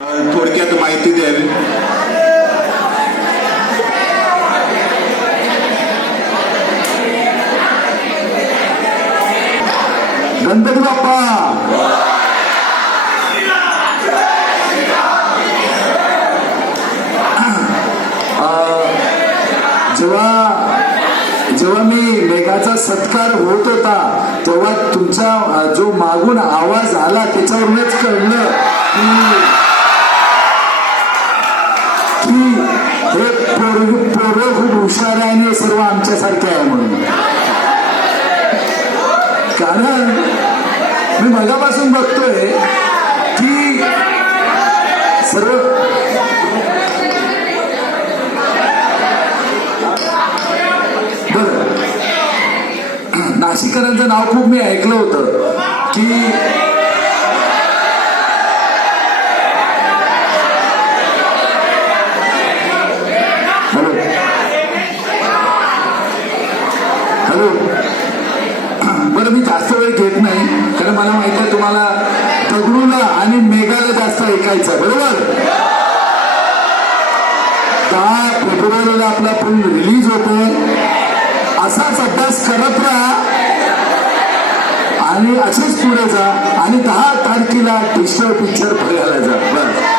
थोडक्यात माहिती द्यावी. गणपती बाप्पा जेव्हा मी मेघाचा सत्कार होत होता तेव्हा तुमचा जो मागून आवाज आला त्याच्यावरूनच कळलं की हे पोरं खूप हुशार आहे आणि सर्व आमच्यासारखे आहे म्हणून. कारण मी मगापासून बघतोय की सर्व बर नाशिकरांचं नाव खूप मी ऐकलं होतं की हॅलो बरं मी जास्त वेळ घेत नाही कारण मला माहिती आहे तुम्हाला दगडूला आणि मेघाला जास्त ऐकायचं बरोबर. 10 फेब्रुवारीला आपला फिल्म रिलीज होते. असाच अभ्यास करत राहा आणि असेच पुढे जा आणि 10 तारखेला डिजिटल पिक्चर बघायला जा. बरं